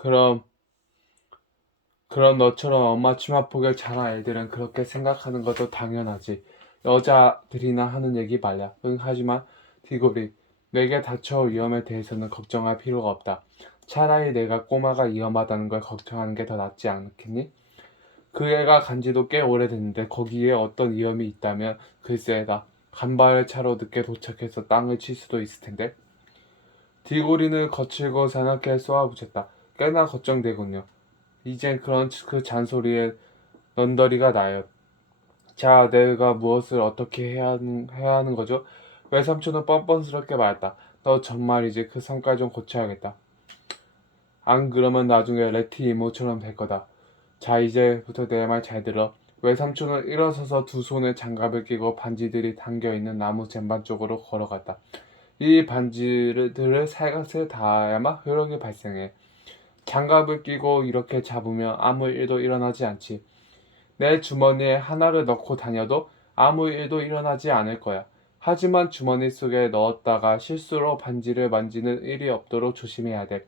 그럼 그런 너처럼 엄마 치마폭을 잘한 애들은 그렇게 생각하는 것도 당연하지. 여자들이나 하는 얘기 말야. 응, 하지만 디고리, 내게 닥쳐올 위험에 대해서는 걱정할 필요가 없다. 차라리 내가 꼬마가 위험하다는 걸 걱정하는 게 더 낫지 않겠니? 그 애가 간지도 꽤 오래됐는데 거기에 어떤 위험이 있다면 글쎄 나 간발의 차로 늦게 도착해서 땅을 칠 수도 있을 텐데. 디고리는 거칠고 사납게 쏘아붙였다. 꽤나 걱정되군요. 이젠 그런 그 잔소리에 넌더리가 나요. 자, 내가 무엇을 어떻게 해야 하는 거죠? 외삼촌은 뻔뻔스럽게 말했다. 너 정말이지 그 성깔 좀 고쳐야겠다. 안 그러면 나중에 레티 이모처럼 될 거다. 자, 이제부터 내 말 잘 들어. 외삼촌은 일어서서 두 손에 장갑을 끼고 반지들이 담겨있는 나무 쟁반 쪽으로 걸어갔다. 이 반지들을 살갗에 닿아야만 효력이 발생해. 장갑을 끼고 이렇게 잡으면 아무 일도 일어나지 않지. 내 주머니에 하나를 넣고 다녀도 아무 일도 일어나지 않을 거야. 하지만 주머니 속에 넣었다가 실수로 반지를 만지는 일이 없도록 조심해야 돼.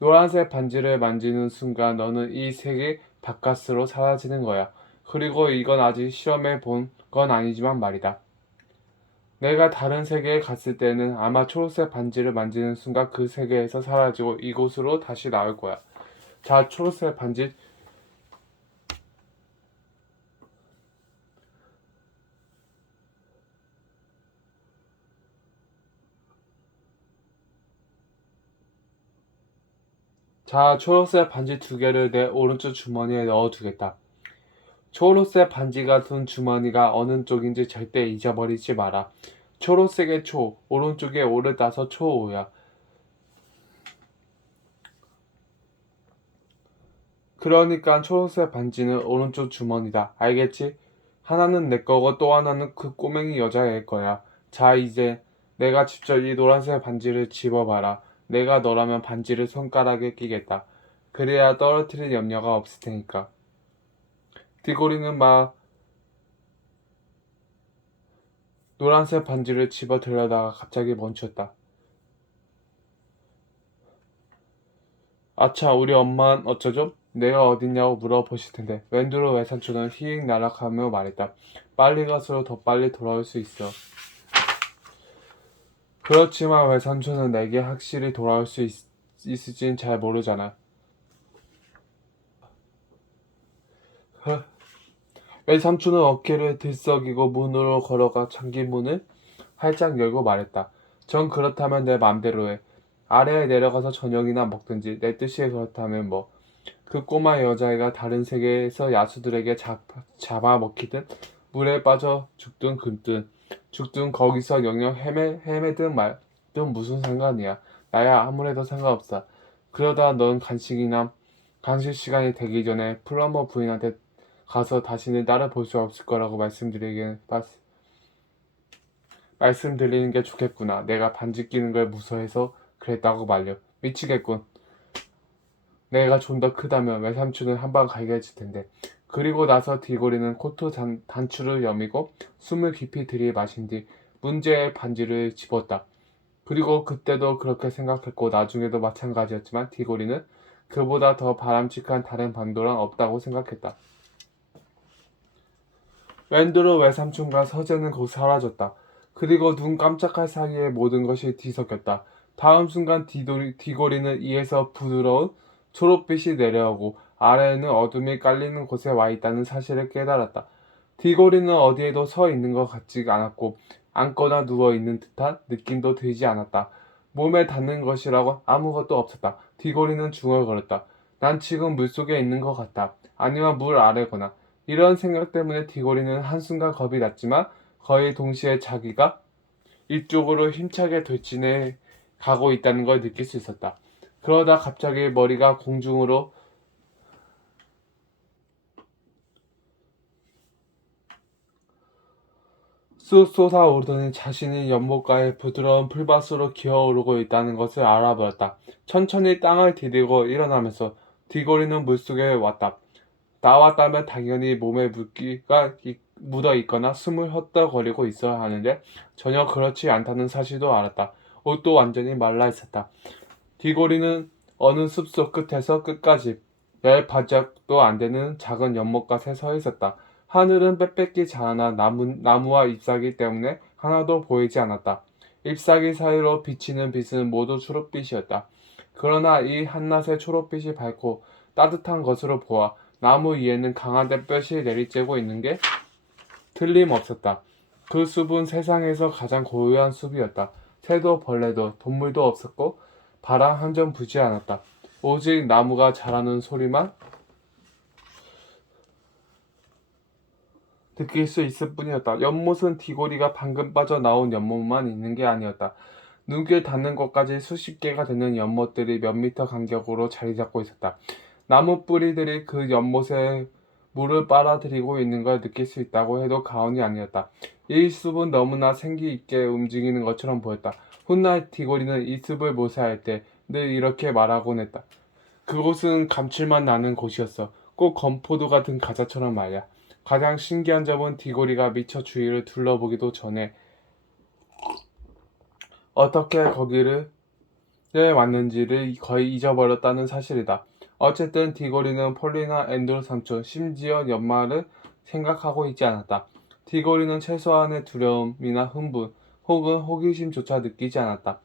노란색 반지를 만지는 순간 너는 이 세계 바깥으로 사라지는 거야. 그리고 이건 아직 실험해 본 건 아니지만 말이다. 내가 다른 세계에 갔을 때는 아마 초록색 반지를 만지는 순간 그 세계에서 사라지고 이곳으로 다시 나올 거야. 자, 초록색 반지. 자, 초록색 반지 두 개를 내 오른쪽 주머니에 넣어두겠다. 초록색 반지가 둔 주머니가 어느 쪽인지 절대 잊어버리지 마라. 초록색의 초, 오른쪽에 오를 따서 초오야. 그러니까 초록색 반지는 오른쪽 주머니다. 알겠지? 하나는 내 거고 또 하나는 그 꼬맹이 여자애일 거야. 자, 이제 내가 직접 이 노란색 반지를 집어봐라. 내가 너라면 반지를 손가락에 끼겠다. 그래야 떨어뜨릴 염려가 없을 테니까. 디고리는 막 노란색 반지를 집어 들려다가 갑자기 멈췄다. 아차, 우리 엄만 어쩌죠? 내가 어딨냐고 물어보실 텐데 웬두로 외삼촌은 휘익 날아가며 말했다. 빨리 갈수록 더 빨리 돌아올 수 있어. 그렇지만 외삼촌은 내게 확실히 돌아올 수 있을진 잘 모르잖아. 외삼촌은 어깨를 들썩이고 문으로 걸어가 잠긴 문을 활짝 열고 말했다. 전 그렇다면 내 맘대로 해. 아래에 내려가서 저녁이나 먹든지 내 뜻이 그렇다면 뭐. 그 꼬마 여자애가 다른 세계에서 야수들에게 잡아먹히든 물에 빠져 죽든 거기서 영영 헤매든 말든 무슨 상관이야. 나야 아무래도 상관없어. 그러다 넌 간식 시간이 되기 전에 플럼버 부인한테 가서 다시는 딸을 볼 수 없을 거라고 말씀드리는 게 좋겠구나. 내가 반지 끼는 걸 무서워해서 그랬다고 말려. 미치겠군. 내가 좀 더 크다면 외삼촌은 한방 가게 해줄 텐데. 그리고 나서 디고리는 코트 단추를 여미고 숨을 깊이 들이마신 뒤 문제의 반지를 집었다. 그리고 그때도 그렇게 생각했고 나중에도 마찬가지였지만 디고리는 그보다 더 바람직한 다른 방도는 없다고 생각했다. 웬드로 외삼촌과 서재는 곧 사라졌다. 그리고 눈 깜짝할 사이에 모든 것이 뒤섞였다. 다음 순간 디고리는 이에서 부드러운 초록빛이 내려오고 아래에는 어둠이 깔리는 곳에 와 있다는 사실을 깨달았다. 디고리는 어디에도 서 있는 것 같지 않았고 앉거나 누워 있는 듯한 느낌도 들지 않았다. 몸에 닿는 것이라고 아무것도 없었다. 디고리는 중얼거렸다. 난 지금 물속에 있는 것 같다. 아니면 물 아래거나. 이런 생각 때문에 디고리는 한순간 겁이 났지만 거의 동시에 자기가 이쪽으로 힘차게 돌진해 가고 있다는 걸 느낄 수 있었다. 그러다 갑자기 머리가 공중으로 쑥 솟아오르더니 자신이 연못가의 부드러운 풀밭으로 기어오르고 있다는 것을 알아버렸다. 천천히 땅을 디디고 일어나면서 디고리는 물속에 왔다. 나왔다면 당연히 몸에 물기가 묻어 있거나 숨을 헛떡거리고 있어야 하는데 전혀 그렇지 않다는 사실도 알았다. 옷도 완전히 말라 있었다. 디고리는 어느 숲속 끝에서 끝까지 10발짝도 안 되는 작은 연못갓에 서 있었다. 하늘은 빽빽히 자라나 나무와 잎사귀 때문에 하나도 보이지 않았다. 잎사귀 사이로 비치는 빛은 모두 초록빛이었다. 그러나 이 한낮의 초록빛이 밝고 따뜻한 것으로 보아 나무 위에는 강한 햇볕이 내리쬐고 있는 게 틀림없었다. 그 숲은 세상에서 가장 고요한 숲이었다. 새도 벌레도 동물도 없었고 바람 한 점 불지 않았다. 오직 나무가 자라는 소리만 느낄 수 있을 뿐이었다. 연못은 디고리가 방금 빠져나온 연못만 있는 게 아니었다. 눈길 닿는 곳까지 수십 개가 되는 연못들이 몇 미터 간격으로 자리 잡고 있었다. 나무 뿌리들이 그 연못에 물을 빨아들이고 있는 걸 느낄 수 있다고 해도 과언이 아니었다. 이 숲은 너무나 생기 있게 움직이는 것처럼 보였다. 훗날 디고리는 이 숲을 묘사할 때 늘 이렇게 말하곤 했다. 그곳은 감칠맛 나는 곳이었어. 꼭 건포도 같은 가자처럼 말이야. 가장 신기한 점은 디고리가 미처 주위를 둘러보기도 전에 어떻게 거기를 왔는지를 거의 잊어버렸다는 사실이다. 어쨌든 디고리는 폴리나 앤드루 삼촌, 심지어 연말을 생각하고 있지 않았다. 디고리는 최소한의 두려움이나 흥분 혹은 호기심조차 느끼지 않았다.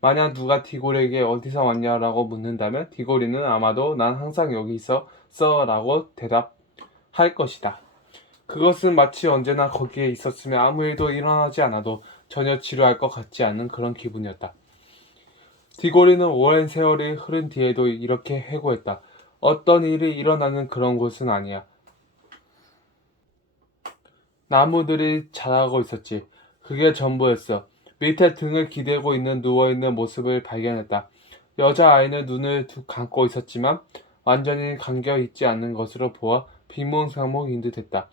만약 누가 디고리에게 어디서 왔냐라고 묻는다면 디고리는 아마도 난 항상 여기 있었어 라고 대답할 것이다. 그것은 마치 언제나 거기에 있었으며 아무 일도 일어나지 않아도 전혀 지루할 것 같지 않은 그런 기분이었다. 디고리는 오랜 세월이 흐른 뒤에도 이렇게 해고했다. 어떤 일이 일어나는 그런 곳은 아니야. 나무들이 자라고 있었지. 그게 전부였어. 밑에 등을 기대고 있는 누워있는 모습을 발견했다. 여자아이는 눈을 감고 있었지만 완전히 감겨있지 않는 것으로 보아 비몽사몽인 듯했다.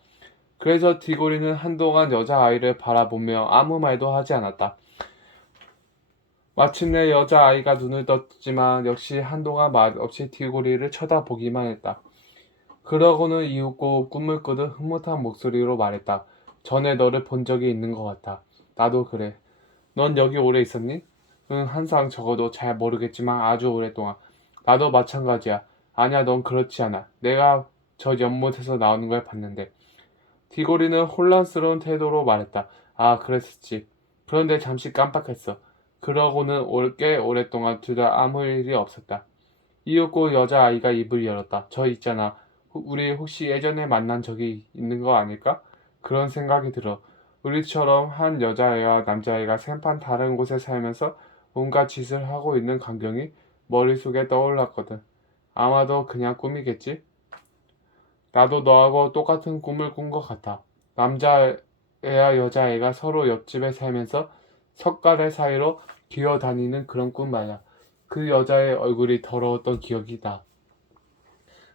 그래서 디고리는 한동안 여자아이를 바라보며 아무 말도 하지 않았다. 마침내 여자아이가 눈을 떴지만 역시 한동안 말없이 디고리를 쳐다보기만 했다. 그러고는 이윽고 꿈을 꾸듯 흐뭇한 목소리로 말했다. 전에 너를 본 적이 있는 것 같아. 나도 그래. 넌 여기 오래 있었니? 응, 항상 적어도 잘 모르겠지만 아주 오랫동안. 나도 마찬가지야. 아니야, 넌 그렇지 않아. 내가 저 연못에서 나오는 걸 봤는데. 디고리는 혼란스러운 태도로 말했다. 아, 그랬었지. 그런데 잠시 깜빡했어. 그러고는 꽤 오랫동안 둘 다 아무 일이 없었다. 이윽고 여자아이가 입을 열었다. 저 있잖아. 우리 혹시 예전에 만난 적이 있는 거 아닐까? 그런 생각이 들어. 우리처럼 한 여자애와 남자애가 생판 다른 곳에 살면서 온갖 짓을 하고 있는 광경이 머릿속에 떠올랐거든. 아마도 그냥 꿈이겠지? 나도 너하고 똑같은 꿈을 꾼 것 같아. 남자애와 여자애가 서로 옆집에 살면서 석가래 사이로 기어다니는 그런 꿈 말이야. 그 여자의 얼굴이 더러웠던 기억이 나.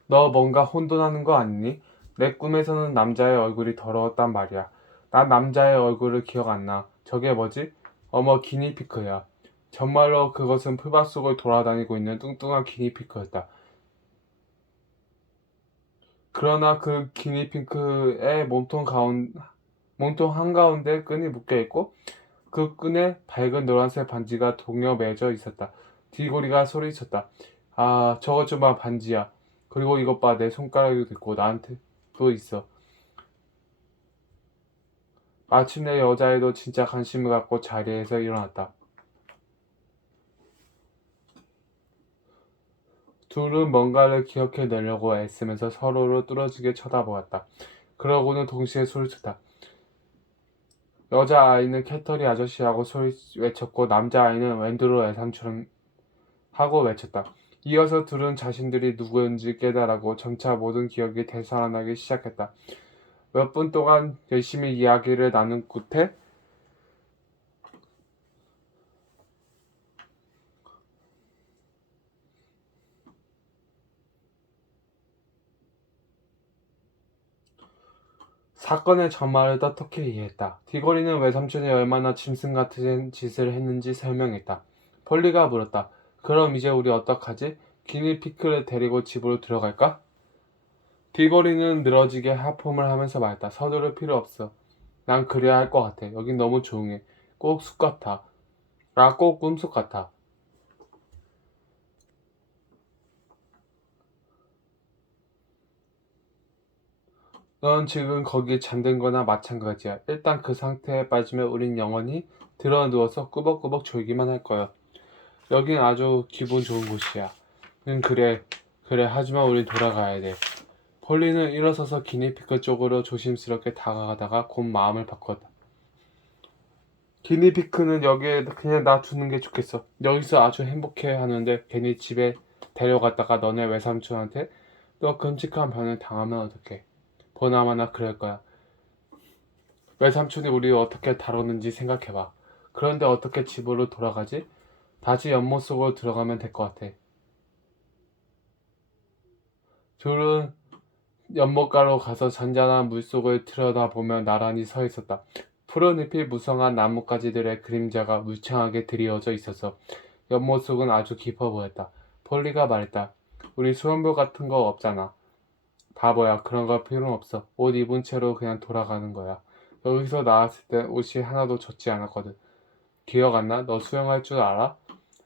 너 뭔가 혼돈하는 거 아니니? 내 꿈에서는 남자의 얼굴이 더러웠단 말이야. 난 남자의 얼굴을 기억 안 나. 저게 뭐지? 어머, 기니피크야. 정말로 그것은 풀밭 속을 돌아다니고 있는 뚱뚱한 기니피크였다. 그러나 그 기니핑크의 몸통 한가운데 끈이 묶여있고 그 끈에 밝은 노란색 반지가 동여 매져 있었다. 디고리가 소리쳤다. 아, 저것 좀 봐, 반지야. 그리고 이것 봐, 내 손가락이 있고 나한테도 있어. 마침내 여자애도 진짜 관심을 갖고 자리에서 일어났다. 둘은 뭔가를 기억해내려고 애쓰면서 서로를 뚫어지게 쳐다보았다. 그러고는 동시에 소리쳤다. 여자아이는 캐터리 아저씨라고 외쳤고 남자아이는 웬드로 애삼촌 하고 외쳤다. 이어서 둘은 자신들이 누구인지 깨달았고 점차 모든 기억이 되살아나기 시작했다. 몇 분 동안 열심히 이야기를 나눈 끝에 사건의 전말을 떡하게 이해했다. 디고리는 외삼촌이 얼마나 짐승 같은 짓을 했는지 설명했다. 폴리가 물었다. 그럼 이제 우리 어떡하지? 기니피크를 데리고 집으로 들어갈까? 디고리는 늘어지게 하품을 하면서 말했다. 서두를 필요 없어. 난 그래야 할 것 같아. 여긴 너무 조용해. 꼭 숲 같아. 꼭 꿈속 같아. 넌 지금 거기에 잠든 거나 마찬가지야. 일단 그 상태에 빠지면 우린 영원히 드러 누워서 꾸벅꾸벅 졸기만 할 거야. 여긴 아주 기분 좋은 곳이야. 응, 그래. 그래, 하지만 우린 돌아가야 돼. 폴리는 일어서서 기니피크 쪽으로 조심스럽게 다가가다가 곧 마음을 바꿨다. 기니피크는 여기에 그냥 놔두는 게 좋겠어. 여기서 아주 행복해 하는데 괜히 집에 데려갔다가 너네 외삼촌한테 너 끔찍한 변을 당하면 어떡해. 보나마나 그럴 거야. 외삼촌이 우리 어떻게 다뤘는지 생각해봐. 그런데 어떻게 집으로 돌아가지? 다시 연못 속으로 들어가면 될 것 같아. 둘은 연못가로 가서 잔잔한 물속을 들여다보며 나란히 서 있었다. 푸른 잎이 무성한 나뭇가지들의 그림자가 울창하게 드리워져 있어서 연못 속은 아주 깊어 보였다. 폴리가 말했다. 우리 수영복 같은 거 없잖아. 바보야. 그런 거 필요 없어. 옷 입은 채로 그냥 돌아가는 거야. 여기서 나왔을 땐 옷이 하나도 젖지 않았거든. 기억 안 나? 너 수영할 줄 알아?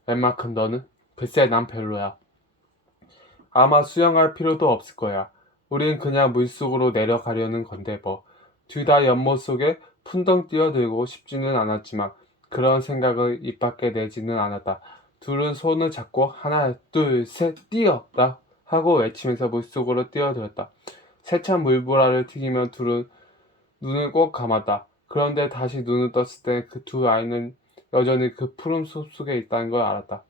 웬만큼 너는? 글쎄 난 별로야. 아마 수영할 필요도 없을 거야. 우린 그냥 물속으로 내려가려는 건데 뭐. 둘 다 연못 속에 풍덩 뛰어들고 싶지는 않았지만 그런 생각을 입 밖에 내지는 않았다. 둘은 손을 잡고 하나, 둘, 셋, 뛰어라 하고 외치면서 물속으로 뛰어들었다. 세찬 물보라를 튀기며 둘은 눈을 꼭 감았다. 그런데 다시 눈을 떴을 때 그 두 아이는 여전히 그 푸른 숲 속에 있다는 걸 알았다.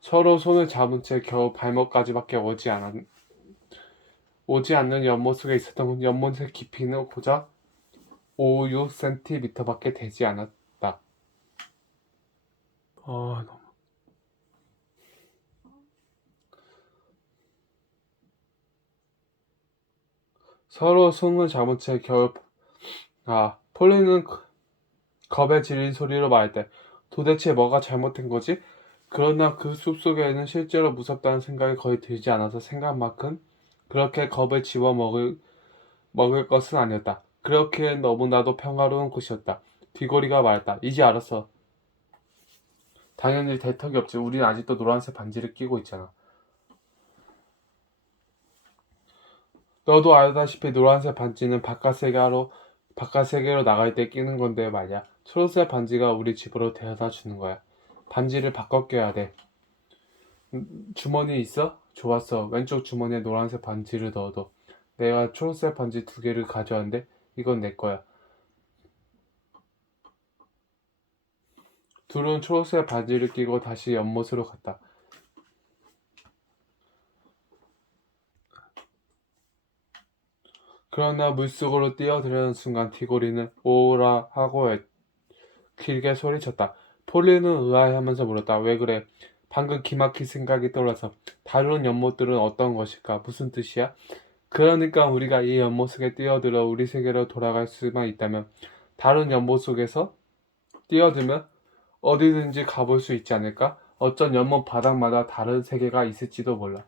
서로 손을 잡은 채 겨우 발목까지밖에 오지 않는 연못 속에 있었던 연못의 깊이는 고작 5, 6cm밖에 되지 않았다. 너무... 서로 손을 잡은 채 겨우 폴리는 겁에 질린 소리로 말했대. 도대체 뭐가 잘못된 거지? 그러나 그 숲속에는 실제로 무섭다는 생각이 거의 들지 않아서 생각만큼 그렇게 겁을 먹을 것은 아니었다. 그렇게 너무나도 평화로운 곳이었다. 귀고리가 말했다. 이제 알았어. 당연히 대턱이 없지. 우린 아직도 노란색 반지를 끼고 있잖아. 너도 알다시피 노란색 반지는 바깥 세계로 나갈 때 끼는 건데 말이야. 초록색 반지가 우리 집으로 데려다 주는 거야. 반지를 바꿔 껴야 돼. 주머니 있어? 좋았어. 왼쪽 주머니에 노란색 반지를 넣어둬. 내가 초록색 반지 2개를 가져왔는데 이건 내 거야. 둘은 초록색 반지를 끼고 다시 연못으로 갔다. 그러나 물속으로 뛰어들려는 순간 티고리는 오라 하고 길게 소리쳤다. 폴리는 의아해하면서 물었다. 왜 그래? 방금 기막힌 생각이 떠올라서 다른 연못들은 어떤 것일까? 무슨 뜻이야? 그러니까 우리가 이 연못 속에 뛰어들어 우리 세계로 돌아갈 수만 있다면 다른 연못 속에서 뛰어들면 어디든지 가볼 수 있지 않을까? 어쩐 연못 바닥마다 다른 세계가 있을지도 몰라.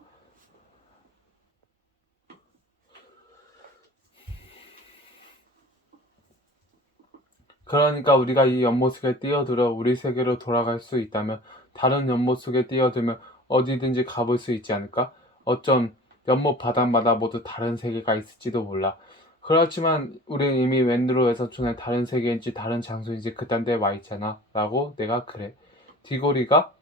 그러니까 우리가 이 연못 속에 뛰어들어 우리 세계로 돌아갈 수 있다면 다른 연못 속에 뛰어들면 어디든지 가볼 수 있지 않을까? 어쩜 연못 바닥마다 모두 다른 세계가 있을지도 몰라. 그렇지만 우린 이미 웬드로 외사촌의 다른 세계인지 다른 장소인지 그딴 데 와 있잖아. 라고 내가 그래. 디고리가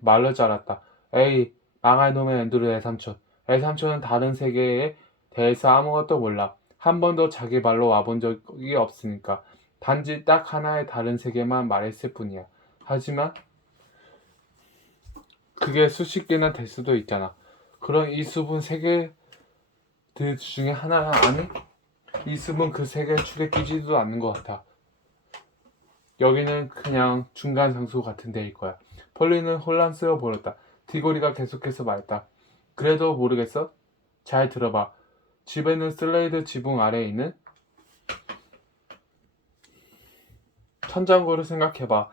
말로 잘랐다. 에이, 망할 놈의 웬드로 외삼촌. 외삼촌은 다른 세계에 대해서 아무것도 몰라. 한 번도 자기 발로 와본 적이 없으니까. 단지 딱 하나의 다른 세계만 말했을 뿐이야. 하지만 그게 수십 개나 될 수도 있잖아. 그럼 이 숲은 세계들 중에 하나 아니? 이 숲은 그 세계 축에 끼지도 않는 것 같아. 여기는 그냥 중간 장소 같은 데일 거야. 폴리는 혼란스러워 보였다. 디고리가 계속해서 말했다. 그래도 모르겠어? 잘 들어봐. 집에는 슬레이드 지붕 아래에 있는 천장고를 생각해봐.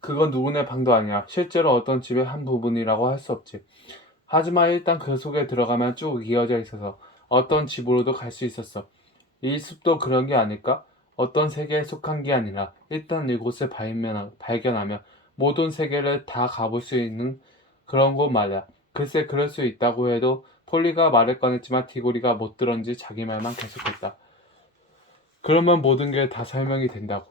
그건 누구네 방도 아니야. 실제로 어떤 집의 한 부분이라고 할 수 없지. 하지만 일단 그 속에 들어가면 쭉 이어져 있어서 어떤 집으로도 갈 수 있었어. 이 숲도 그런 게 아닐까? 어떤 세계에 속한 게 아니라 일단 이곳을 발견하면 모든 세계를 다 가볼 수 있는 그런 곳 말이야. 글쎄 그럴 수 있다고 해도 폴리가 말을 꺼냈지만 디고리가 못 들었는지 자기 말만 계속했다. 그러면 모든 게 다 설명이 된다고.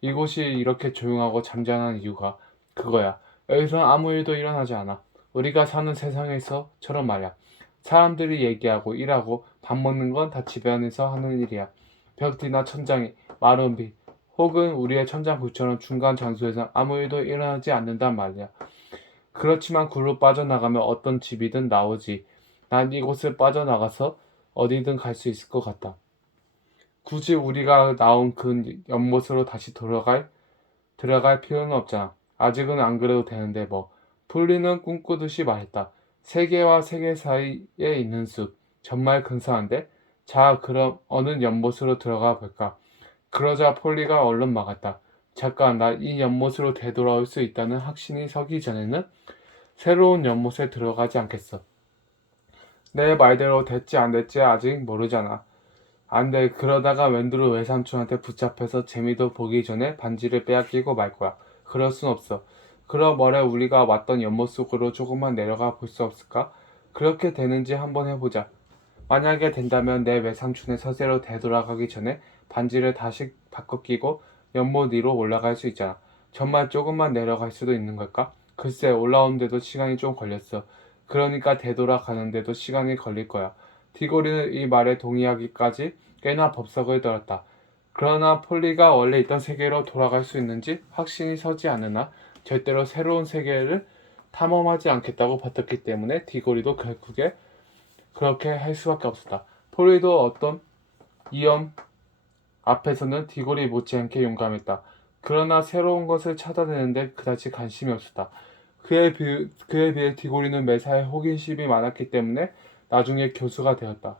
이곳이 이렇게 조용하고 잠잠한 이유가 그거야. 여기서는 아무 일도 일어나지 않아. 우리가 사는 세상에서처럼 말이야. 사람들이 얘기하고 일하고 밥 먹는 건 다 집 안에서 하는 일이야. 벽 뒤나 천장이 마른 빛 혹은 우리의 천장불처럼 중간 장소에서 아무 일도 일어나지 않는단 말이야. 그렇지만 굴로 빠져나가면 어떤 집이든 나오지. 난 이곳을 빠져나가서 어디든 갈 수 있을 것 같다. 굳이 우리가 나온 그 연못으로 다시 들어갈 필요는 없잖아. 아직은 안 그래도 되는데 뭐. 폴리는 꿈꾸듯이 말했다. 세계와 세계 사이에 있는 숲. 정말 근사한데? 자, 그럼 어느 연못으로 들어가 볼까? 그러자 폴리가 얼른 막았다. 잠깐, 나 이 연못으로 되돌아올 수 있다는 확신이 서기 전에는 새로운 연못에 들어가지 않겠어. 내 말대로 됐지 안 됐지 아직 모르잖아. 안 돼. 그러다가 웬드루 외삼촌한테 붙잡혀서 재미도 보기 전에 반지를 빼앗기고 말 거야. 그럴 순 없어. 그럼 뭐래 우리가 왔던 연못 속으로 조금만 내려가 볼 수 없을까? 그렇게 되는지 한번 해보자. 만약에 된다면 내 외삼촌의 서재로 되돌아가기 전에 반지를 다시 바꿔 끼고 연못 위로 올라갈 수 있잖아. 정말 조금만 내려갈 수도 있는 걸까? 글쎄 올라오는데도 시간이 좀 걸렸어. 그러니까 되돌아가는데도 시간이 걸릴 거야. 디고리는 이 말에 동의하기까지 꽤나 법석을 떨었다. 그러나 폴리가 원래 있던 세계로 돌아갈 수 있는지 확신이 서지 않으나 절대로 새로운 세계를 탐험하지 않겠다고 버텼기 때문에 디고리도 결국에 그렇게 할 수밖에 없었다. 폴리도 어떤 위험 앞에서는 디고리 못지않게 용감했다. 그러나 새로운 것을 찾아내는데 그다지 관심이 없었다. 그에 비해 디고리는 매사에 호기심이 많았기 때문에 나중에 교수가 되었다.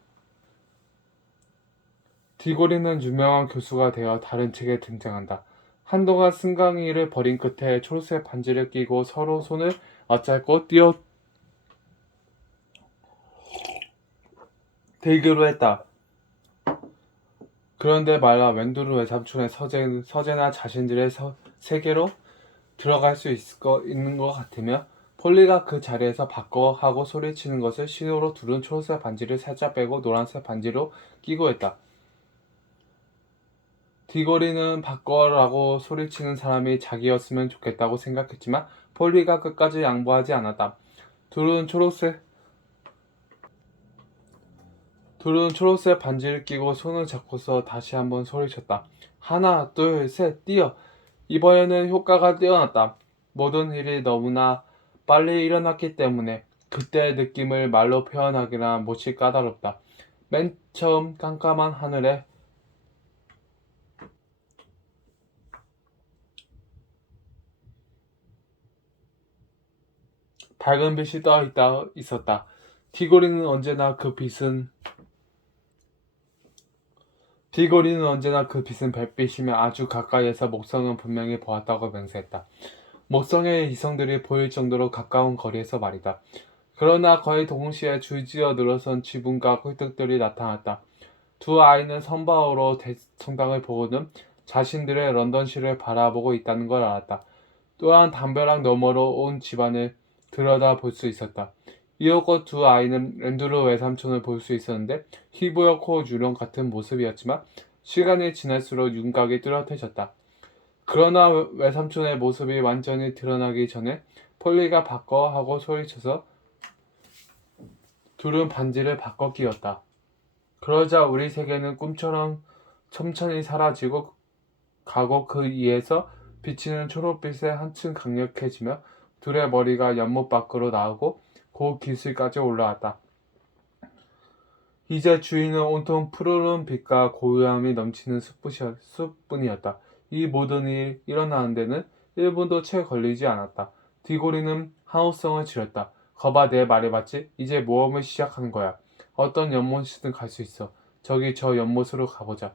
디고리는 유명한 교수가 되어 다른 책에 등장한다. 한동안 승강이를 버린 끝에 초록색 반지를 끼고 서로 손을 맞잡고 뛰어들기로 했다. 그런데 말라 웬두르 외삼촌의 서재나 자신들의 세계로 들어갈 수 있는 것 같으며 폴리가 그 자리에서 바꿔 하고 소리치는 것을 신호로 둘은 초록색 반지를 살짝 빼고 노란색 반지로 끼고 했다. 디고리는 바꿔라고 소리치는 사람이 자기였으면 좋겠다고 생각했지만 폴리가 끝까지 양보하지 않았다. 둘은 초록색 반지를 끼고 손을 잡고서 다시 한번 소리쳤다. 하나, 둘, 셋, 뛰어! 이번에는 효과가 뛰어났다. 모든 일이 너무나 빨리 일어났기 때문에 그때의 느낌을 말로 표현하기나 몹시 까다롭다. 맨 처음 깜깜한 하늘에 밝은 빛이 있었다. 디고리는 언제나 그 빛은 별빛이며 아주 가까이에서 목성은 분명히 보았다고 맹세했다. 목성의 이성들이 보일 정도로 가까운 거리에서 말이다. 그러나 거의 동시에 줄지어 늘어선 지붕과 굴뚝들이 나타났다. 두 아이는 선바우로 성당을 보고는 자신들의 런던시를 바라보고 있다는 걸 알았다. 또한 담벼락 너머로 온 집안을 들여다볼 수 있었다. 이윽고 두 아이는 랜드루 외삼촌을 볼 수 있었는데 희부였고 유령 같은 모습이었지만 시간이 지날수록 윤곽이 뚜렷해졌다. 그러나 외삼촌의 모습이 완전히 드러나기 전에 폴리가 바꿔 하고 소리쳐서 둘은 반지를 바꿔 끼웠다. 그러자 우리 세계는 꿈처럼 천천히 사라지고 가고 그 위에서 비치는 초록빛에 한층 강력해지며 둘의 머리가 연못 밖으로 나오고 그 기슭까지 올라왔다. 이제 주인은 온통 푸르른 빛과 고요함이 넘치는 숲뿐이었다. 이 모든 일이 일어나는 데는 1분도 채 걸리지 않았다. 디고리는 한호성을 지렸다. 거봐 내 말이 맞지? 이제 모험을 시작하는 거야. 어떤 연못이든 갈 수 있어. 저기 저 연못으로 가보자.